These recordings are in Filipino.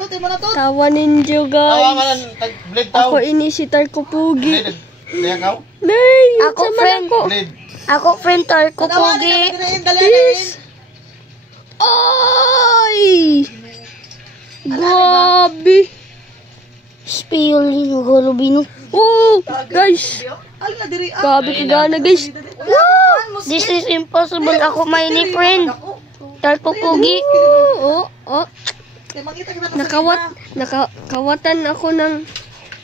Tawa ninyo guys. Ako ini si Tarko Pugi. Nay, Ako friend. Ako friend Tarko Pugi. Yes. Ay! Grabe. Spiolino Golubino. Oh, guys. Grabe ka gana guys. This is impossible. Ako may ni friend. Tarko Pugi. Oh. Nakawatan ako ng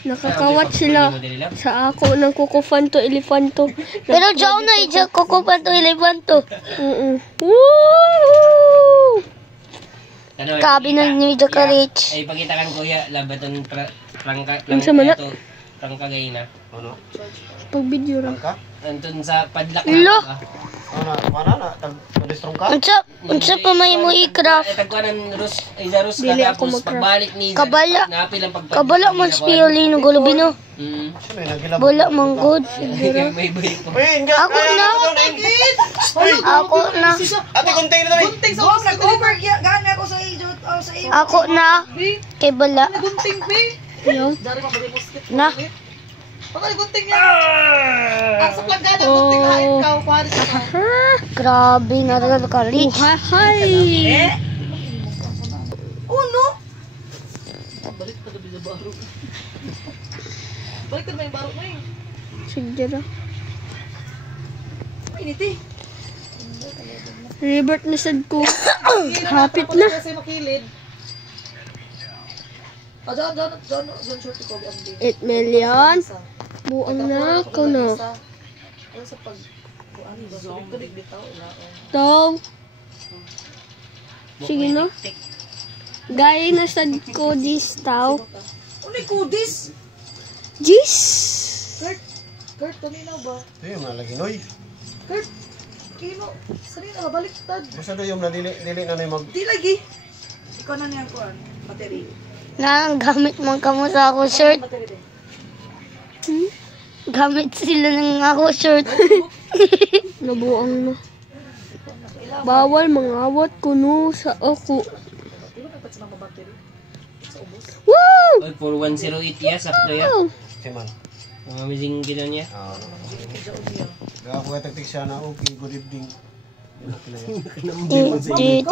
nakakawat sila sa ako ng kukufanto elefanto. Pero Joe na ija kukupan to elefanto. Woo! Kabi na ni Jaka Rich. Ay pakita kan kuya labaton prangka gayna. Ano? Pag video ra. Antun sa padlak. Lo. Mana na tag-restrong ka? Unsa pa may mo i-craft? Tagkuanan Rus, ay Rus Dili ka ako tapos mag-craft. pagbalik ni Kabala. napil ang pagpag. Kabala man Spiolino Golubino. Bula man good. May balik ko. Ako na. Ako na. Ate gunting na tayo. Gunting sa oras nag-over gani ako sa iyo sa iyo. Ako na. Kay bala. Gunting pe. Yo. Dari pa bali musket. Na. Pagka gunting niya. Ang sa plagada gunting hain ka kuwari sa. Grabe na talaga ka Rich. Hi. Uno. Balik pa gabi sa baro. Balik na yung baro mo eh. Sige ra. Initi. Revert na sad ko. Hapit na. Kasi makilid. John short ko ang di. 8 million. Buang na ako no. Ano sa pag kuan ba ko bitaw na. Taw. Sige no. Gaya na sad ko dis taw. Uy kudis. Jis. Kurt kanina ba? Di malagi noy. Kurt kino sari na baliktad. Basta do yung dili na mag Di lagi. Ikaw na niyang kuan battery. Na gamit man kamo sa ako shirt. Battery. Gamit sila ng ako shirt. Nabuang na. Bawal mangawat kuno sa ako. Dilo pa sa mga battery. Sa ubos. Woo! Oy 4108 ya sakto ya. siman. Amazing gina niya. Gaya ko tagtik siya na okay good evening. Di